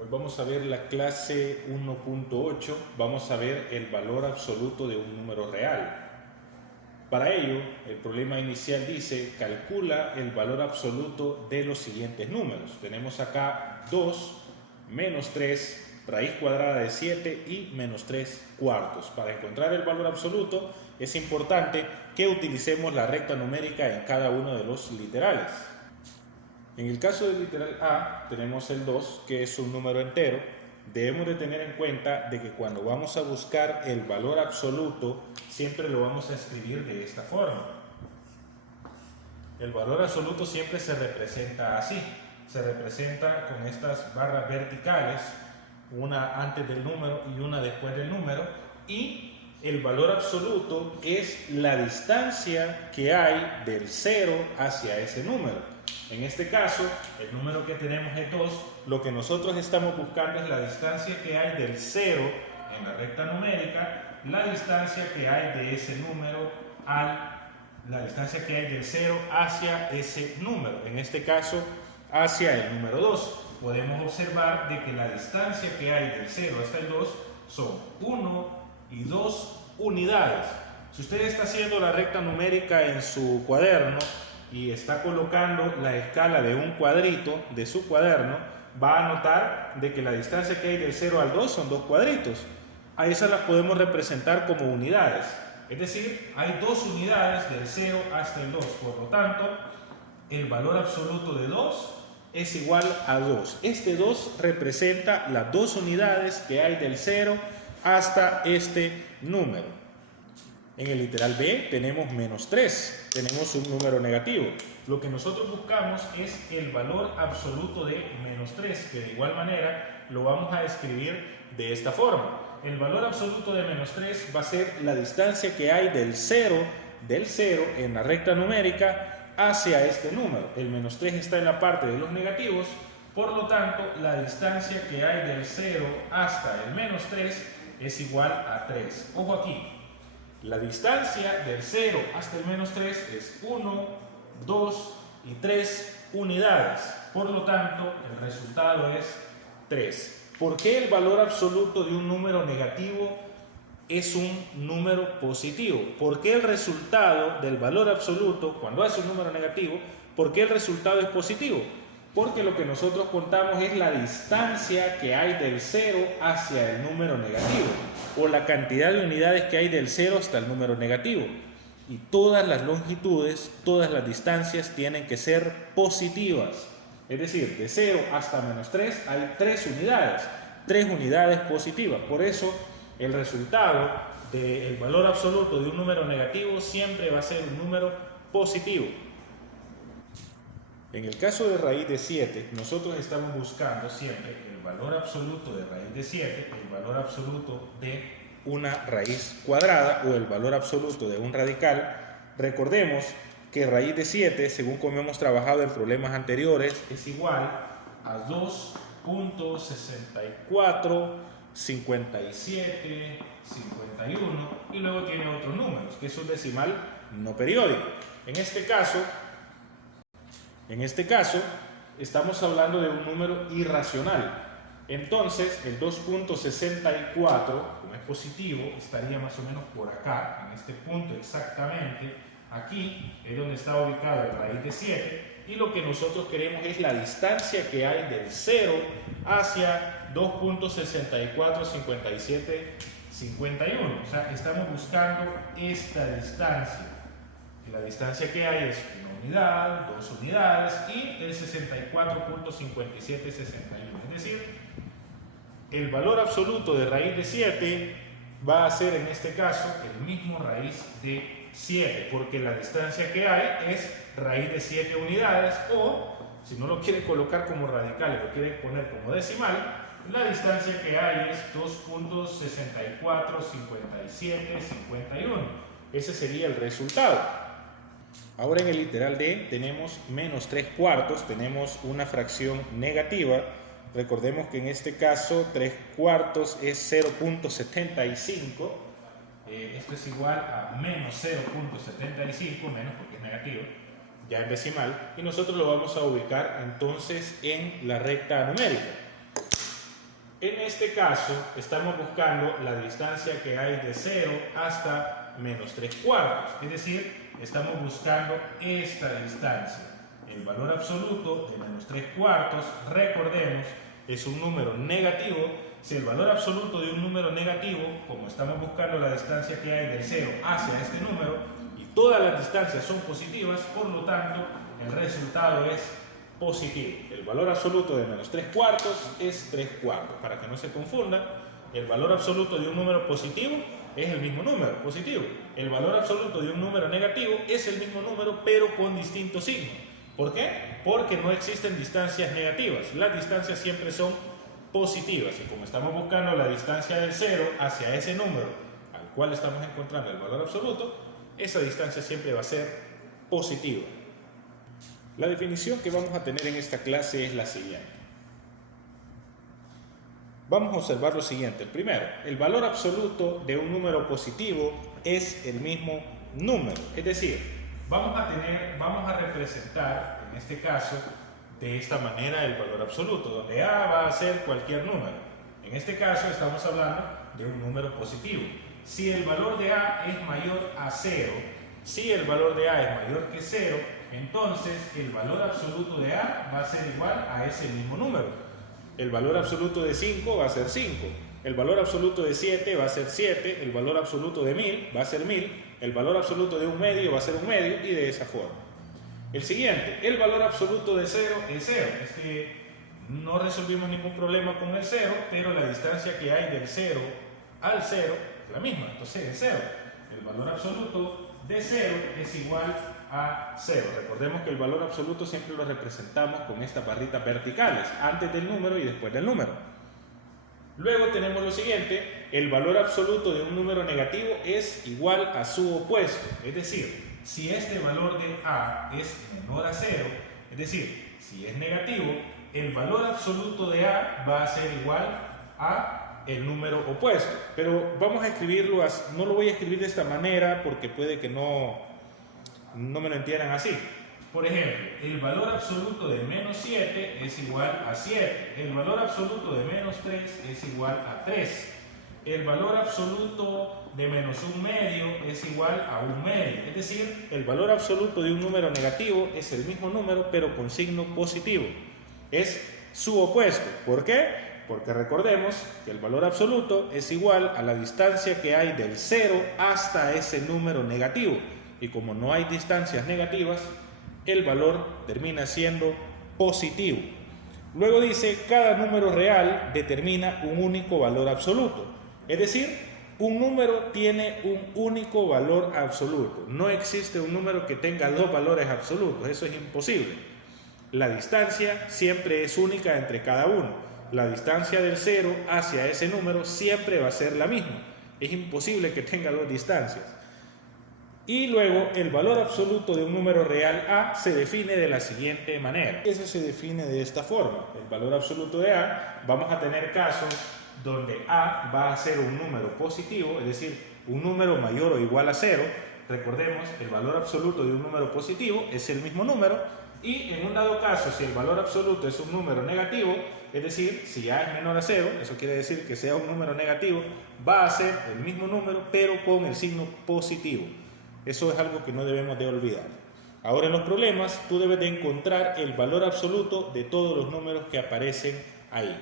Hoy vamos a ver la clase 1.8, vamos a ver el valor absoluto de un número real. Para ello, el problema inicial dice, calcula el valor absoluto de los siguientes números. Tenemos acá 2, menos 3, raíz cuadrada de 7 y menos 3 cuartos. Para encontrar el valor absoluto es importante que utilicemos la recta numérica en cada uno de los literales. En el caso del literal A tenemos el 2, que es un número entero. Debemos de tener en cuenta de que cuando vamos a buscar el valor absoluto, siempre lo vamos a escribir de esta forma. El valor absoluto siempre se representa así. Se representa con estas barras verticales, una antes del número y una después del número. Y el valor absoluto es la distancia que hay del 0 hacia ese número. En este caso, el número que tenemos es 2. Lo que nosotros estamos buscando es la distancia que hay del 0 en la recta numérica, la distancia que hay de ese número la distancia que hay del 0 hacia ese número. En este caso, hacia el número 2. Podemos observar de que la distancia que hay del 0 hasta el 2 son 1 y 2 unidades. Si usted está haciendo la recta numérica en su cuaderno y está colocando la escala de un cuadrito de su cuaderno, va a notar de que la distancia que hay del 0 al 2 son 2 cuadritos. A esas las podemos representar como unidades. Es decir, hay 2 unidades del 0 hasta el 2. Por lo tanto, el valor absoluto de 2 es igual a 2. Este 2 representa las 2 unidades que hay del 0 hasta este número. En el literal B tenemos menos 3, tenemos un número negativo. Lo que nosotros buscamos es el valor absoluto de menos 3, que de igual manera lo vamos a escribir de esta forma. El valor absoluto de menos 3 va a ser la distancia que hay del 0 en la recta numérica hacia este número. El menos 3 está en la parte de los negativos, por lo tanto la distancia que hay del 0 hasta el menos 3 es igual a 3. Ojo aquí. La distancia del 0 hasta el menos 3 es 1, 2 y 3 unidades. Por lo tanto, el resultado es 3. ¿Por qué el valor absoluto de un número negativo es un número positivo? ¿Por qué el resultado del valor absoluto, cuando es un número negativo, por qué el resultado es positivo? Porque lo que nosotros contamos es la distancia que hay del 0 hacia el número negativo, o la cantidad de unidades que hay del 0 hasta el número negativo. Y todas las longitudes, todas las distancias tienen que ser positivas. Es decir, de 0 hasta menos 3 hay 3 unidades positivas. Por eso el resultado del valor absoluto de un número negativo siempre va a ser un número positivo. En el caso de raíz de 7, nosotros estamos buscando siempre el valor absoluto de raíz de 7, el valor absoluto de una raíz cuadrada o el valor absoluto de un radical. Recordemos que raíz de 7, según como hemos trabajado en problemas anteriores, es igual a 2.64, 57, 51 y luego tiene otros números, que es un decimal no periódico. En este caso, estamos hablando de un número irracional. Entonces, el 2.64, como es positivo, estaría más o menos por acá, en este punto exactamente. Aquí es donde está ubicado el raíz de 7. Y lo que nosotros queremos es la distancia que hay del 0 hacia 2.64, 57, 51. O sea, estamos buscando esta distancia. Y la distancia que hay es una unidad, 2 unidades y el 64.5761. Es decir, el valor absoluto de raíz de 7 va a ser en este caso el mismo raíz de 7, porque la distancia que hay es raíz de 7 unidades, o si no lo quiere colocar como radical, lo quiere poner como decimal, la distancia que hay es 2.645751. Ese sería el resultado. Ahora en el literal D tenemos menos 3 cuartos, tenemos una fracción negativa. Recordemos que en este caso 3 cuartos es 0.75. Esto es igual a menos 0.75, menos porque es negativo, ya en decimal. Y nosotros lo vamos a ubicar entonces en la recta numérica. En este caso, estamos buscando la distancia que hay de 0 hasta menos 3/4. Es decir, estamos buscando esta distancia. El valor absoluto de menos 3/4, recordemos, es un número negativo. Si el valor absoluto de un número negativo, como estamos buscando la distancia que hay del 0 hacia este número, y todas las distancias son positivas, por lo tanto, el resultado es positivo. El valor absoluto de menos 3/4 es 3/4. Para que no se confunda, el valor absoluto de un número positivo es el mismo número, positivo. El valor absoluto de un número negativo es el mismo número, pero con distinto signo. ¿Por qué? Porque no existen distancias negativas. Las distancias siempre son positivas. Y como estamos buscando la distancia del 0 hacia ese número al cual estamos encontrando el valor absoluto, esa distancia siempre va a ser positiva. La definición que vamos a tener en esta clase es la siguiente. Vamos a observar lo siguiente. El primero, el valor absoluto de un número positivo es el mismo número. Es decir, vamos a representar, en este caso, de esta manera el valor absoluto, donde A va a ser cualquier número. En este caso estamos hablando de un número positivo. Si el valor de A es mayor a 0, si el valor de A es mayor que 0, entonces el valor absoluto de A va a ser igual a ese mismo número. El valor absoluto de 5 va a ser 5. El valor absoluto de 7 va a ser 7. El valor absoluto de 1000 va a ser 1000. El valor absoluto de un medio va a ser un medio, y de esa forma. El siguiente, el valor absoluto de 0 es 0. Es que no resolvimos ningún problema con el 0, pero la distancia que hay del 0 al 0 es la misma, entonces es 0. El valor absoluto de 0 es igual a 0. Recordemos que el valor absoluto siempre lo representamos con estas barritas verticales, antes del número y después del número. Luego tenemos lo siguiente, el valor absoluto de un número negativo es igual a su opuesto. Es decir, si este valor de A es menor a 0, es decir, si es negativo, el valor absoluto de A va a ser igual a el número opuesto. Pero vamos a escribirlo, no lo voy a escribir de esta manera porque puede que no me lo entiendan así. Por ejemplo, el valor absoluto de menos 7 es igual a 7. El valor absoluto de menos 3 es igual a 3. El valor absoluto de menos un medio es igual a un medio. Es decir, el valor absoluto de un número negativo es el mismo número, pero con signo positivo. Es su opuesto. ¿Por qué? Porque recordemos que el valor absoluto es igual a la distancia que hay del 0 hasta ese número negativo. Y como no hay distancias negativas, el valor termina siendo positivo. Luego dice, cada número real determina un único valor absoluto. Es decir, un número tiene un único valor absoluto. No existe un número que tenga dos valores absolutos. Eso es imposible. La distancia siempre es única entre cada uno. La distancia del 0 hacia ese número siempre va a ser la misma. Es imposible que tenga dos distancias. Y luego el valor absoluto de un número real A se define de la siguiente manera. Eso se define de esta forma. El valor absoluto de A, vamos a tener casos donde A va a ser un número positivo, es decir, un número mayor o igual a 0. Recordemos, el valor absoluto de un número positivo es el mismo número. Y en un dado caso, si el valor absoluto es un número negativo, es decir, si A es menor a 0, eso quiere decir que sea un número negativo, va a ser el mismo número, pero con el signo positivo. Eso es algo que no debemos de olvidar. Ahora en los problemas, tú debes de encontrar el valor absoluto de todos los números que aparecen ahí.